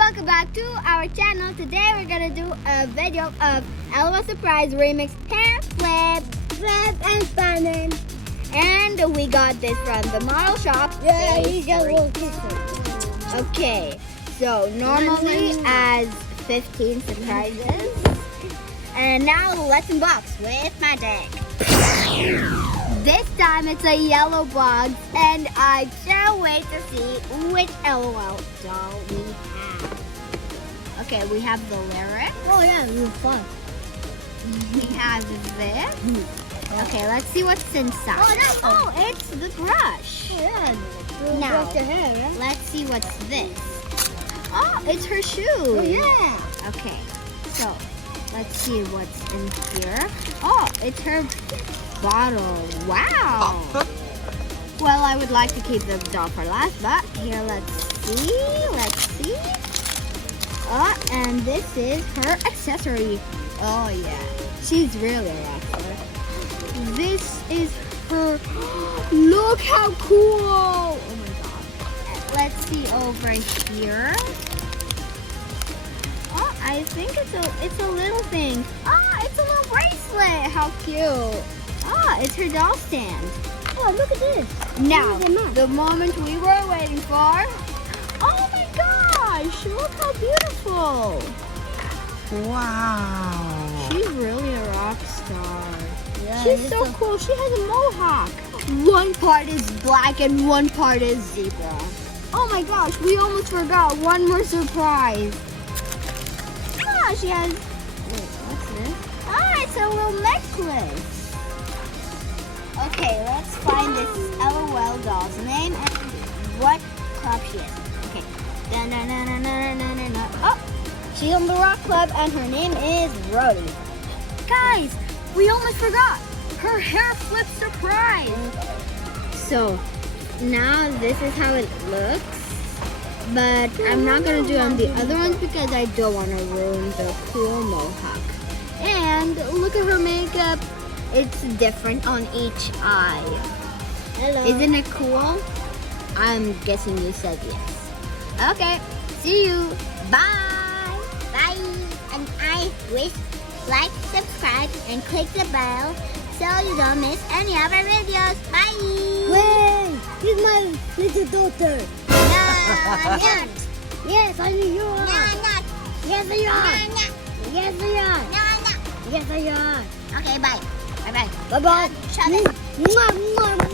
welcome back to our channel. Today we're gonna do a video of L.O.L Surprise Remix Hair Flip and Spinning. And we got this from the model shop. Yeah, you got a little kiss. Okay, so normally as 15 surprises. And now let's unbox with magic. This time it's a yellow box, and I can't wait to see which L.O.L doll we have. Okay, we have the lyrics. Oh yeah, it was fun. We have this. Okay, let's see what's inside. Oh, It's the brush. Oh yeah. Now, Brush your hair, yeah? Let's see what's this. Oh, it's her shoes. Oh yeah. Okay, so let's see what's in here. Oh, it's her bottle. Wow. Well, I would like to keep the doll for last, but here, let's see. Oh, and this is her accessory. Oh yeah, she's really a rockstar. This is her. Look how cool! Oh my god. Let's see over here. Oh, I think it's a little thing. Ah, it's a little bracelet. How cute. Ah, it's her doll stand. Oh, look at this. Now, Look at that. the moment we were waiting for. Oh my gosh, look how beautiful. Wow. She's really a rock star. Yeah, She's it's so cool. She has a mohawk. One part is black and one part is zebra. Oh my gosh, we almost forgot one more surprise. Ah, she has. Wait, what's this? Ah, it's a little necklace. Okay, let's find this L.O.L doll's name and what club she is. Okay. Oh, she's on the rock club and her name is Roadie. Guys, we almost forgot her hair flip surprise. So now this is how it looks, but I'm not gonna do it on the other ones because I don't want to ruin the cool mohawk. And look at her makeup. It's different on each eye. Hello. Isn't it cool? I'm guessing you said yes. Okay, see you. Bye. Bye. And I wish like, subscribe, and click the bell so you don't miss any of our videos. Bye. Wait, he's my little daughter. No, I'm not. Yes, I know you are. No, I'm not. Yes, I am. No, I'm not. Yes, I am. No, I'm not. Yes, I am. Okay, bye. Bye-bye. Bye-bye. Shut up.